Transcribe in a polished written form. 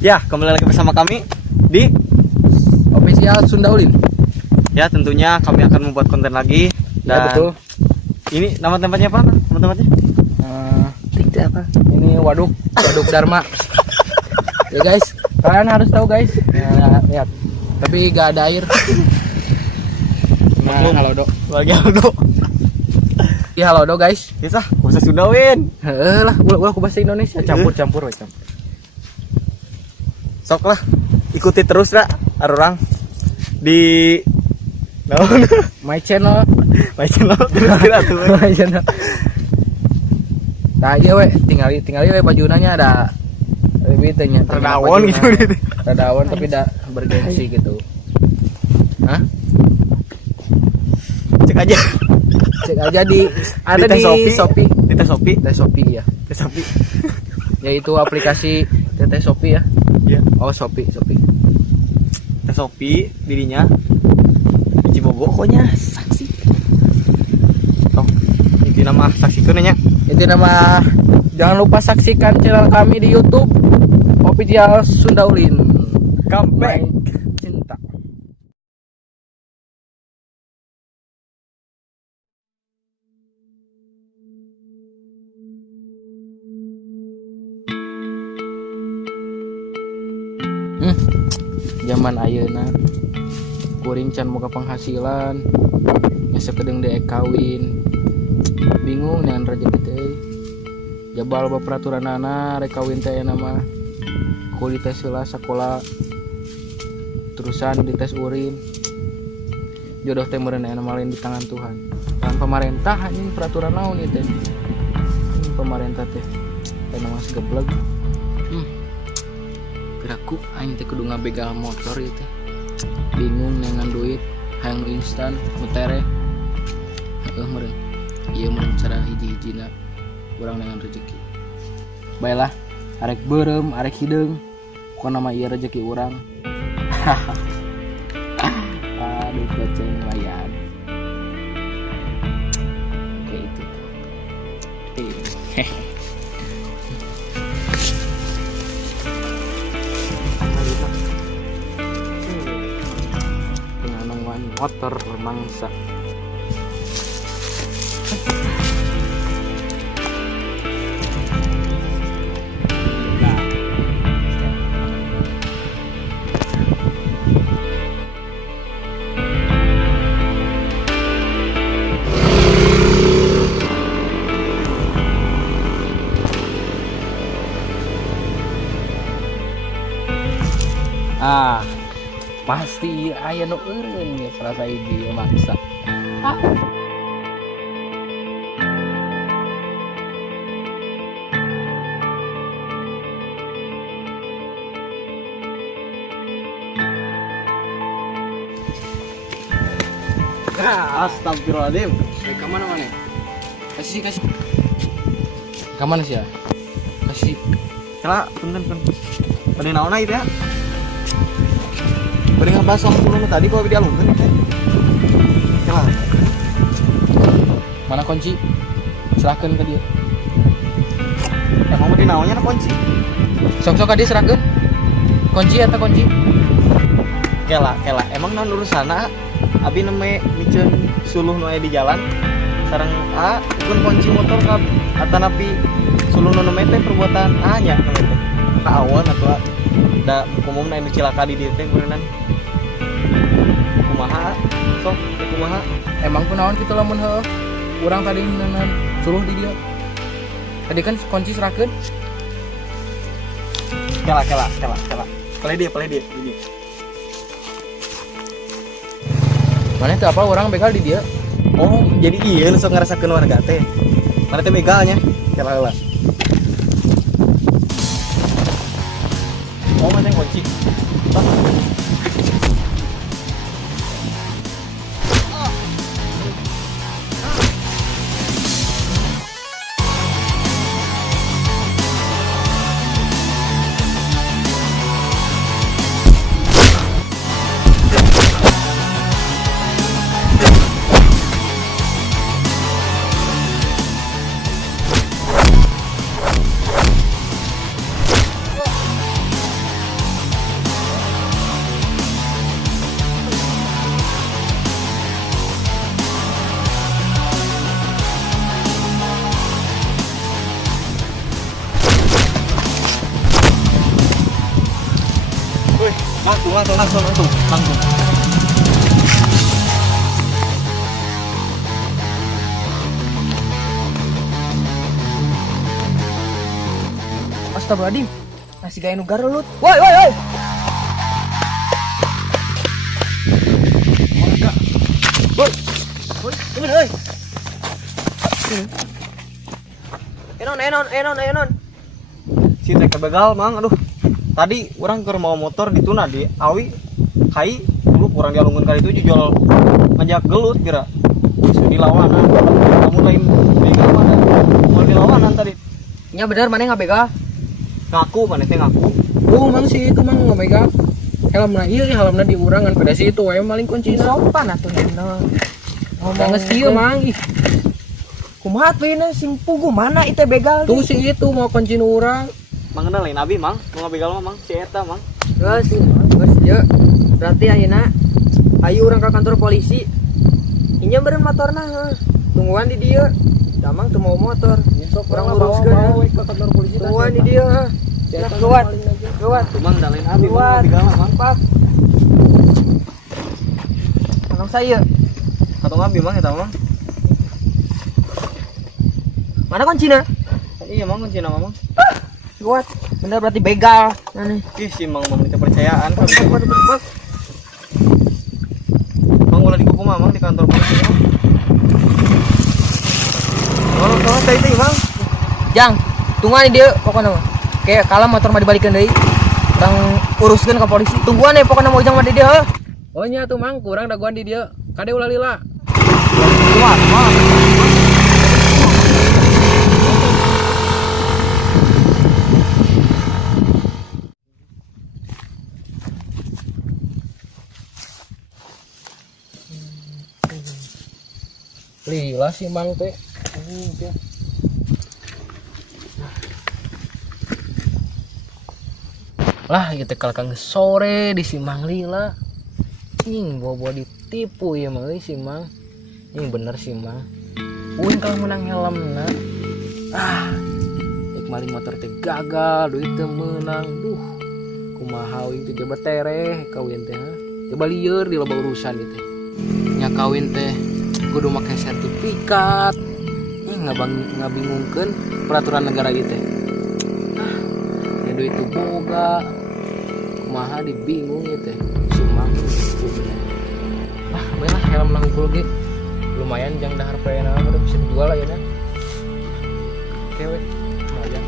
Ya, kembali lagi bersama kami di Official Sunda Ulin. Ya, tentunya kami akan membuat konten lagi. Dan Ya, betul. Ini nama tempatnya apa? Nama tempatnya? Tidak apa? Ini waduk Dharma. Ya guys, kalian harus tahu guys. Nah, lihat. Tapi gak ada air. Nah, Maklum. halo dok. Lagi Aldo. Ya halo dok guys. Bisa, bahasa Sunda Win. Lah, ulah aku bahasa Indonesia campur-campur we. Sok lah, ikuti terus dah orang di My channel. my channel kira-kira tuh. My channel. Nah, iya we, tinggal we bajunanya ada lebih tanya. Redawon gitu. Redawon tapi tidak bergengsi gitu. Hah? Cek aja. Cek aja ada di Shopee. Di Teh Shopee. Teh Shopee ya. Teh Shopee. Yaitu aplikasi Teh Shopee ya. Iya. Oh, Shopee. Teh Shopee dirinya di Cibogo pokoknya saksi. Tok, itu nama saksikan nya. Itu nama, jangan lupa saksikan channel kami di YouTube Official Sunda Ulin. Come back. Cinta. Zaman ayeuna kuring can boga penghasilan nya sakedeung deek kawin bingung dengan rezeki teh jabal baperaturanana rek kawin teh nama ku dites heula sakola terusan dites urin jodoh teh meureun aya malin di tangan Tuhan tangan pemerintah anjing peraturan naon ieu teh pemerintah teh nama segeblek geraku aing teh kudu ngabegal motor ieu teh bingung dengan duit hayang instan mutere meureun ieu meureun cara hiji-hijina urang dengan rezeki baiklah arek beureum arek hideung ku nama ieu rezeki urang aduh goceng layan kayak itu motor mangsa pasti aya nu eureun ya serasa hiji maksa. Astagfirullahaladzim. Ke mana mana? Kasih. Ke mana sih ya? Kasih. Kala punten. Bade naon ieu teh? Bade ngabas soal kulo tadi kok dialungkeun teh. Kala. Mana kunci? Serahkeun ke dia. Emang bade naonnya na kunci? Sok-sok ka dia serahkeun. Kunci eta kunci. Kela. Emang naon urusana? Abi neme miceun suluh nu aya di jalan. Sareng ikun kunci motor ka atanapi suluh nu neme teh perbuatan nya nu teh. Ka awan atuh da umumna anu cilaka di dieu teh beuneunan. Kumaha? Sok kumaha? Emang kunaon kitu lamun heueuh? Urang tadi neuneuan suruh di dia. Tadi kan kunci serahkeun. Kela. Play dia. Mana itu apa orang begal di dia? Oh, jadi iya lu sok ngerasakeun warga teh. Mana teh begalnya? Kela heula. Oh, mana yang kunci? Langsung. Astagfirullahaladzim, masih gaya nugar lu. Woi. Woi, gimana euy? Enon. Si teh kebegal mang, aduh. Tadi orang keur mau motor dituna di awi kai dulu kurang dialungkeun kali itu jujol ngajak gelut kira. Geus dilawanan. Kamu lain begal mana? Mau dilawanan tadi. Nya bener mana ngabegal? Ngaku mana teh ngaku. Oh mang sih itu mang ngomega helmna ieu helmna di urang kan pada situ we maling kuncina Sopan atuh Enon. ngomong kieu mang ih Kumaha peuyeuna sing pugu mana itu begal? tuh si itu mau kuncin urang Mangena lain abi mang, nu ngabegal mah mang si eta mang. Geus ieu. Berarti ayeuna ayo urang ka kantor polisi. Inya beureun motorna heuh. Tungguan di dieu. Damang teu mau motor. Urang luruskeun. ke kantor polisi. Tungguan di dieu heuh. Nah, gawat. Tuh mang da lain abi mang Gawat. ngabegal mah mang. Pak. Tolong saya. Katong abi mang eta mang. Mana kuncinya? Iya mang kuncina mah mang. Gawat. Bener berarti begal. Nah, Ih si mang mang kepercayaan kan. Pak. Mang ulah dikuku mah mang di kantor polisi. Tolong teh mang. Jang, tungguan di dieu pokoknya mah. Kayak kalau motor mah dibalikeun deui. Urang uruskeun ka polisi. Tungguan ya pokoknya mau jang mah di dieu heuh. oh nya tuh mang kurang daguan di dia kade ulah lila Kuat mang. lila si mang teh lah gitu kalau kang sore di Simang Lila bawa ditipu ya mang si mang bener si mang uin kalau menang helm maling motor teh gagal duit teh menang kumaha uing teh jabat tereh kawin teh coba lieur di loba urusan itu nya kawin teh kudu make sertifikat ngabingungkeun peraturan negara gitu duit itu boga kumaha dibingung teh sumang belah helm lang ukul ge lumayan jang dahar pena udah bisa dijual lah ya nah kewe lumayan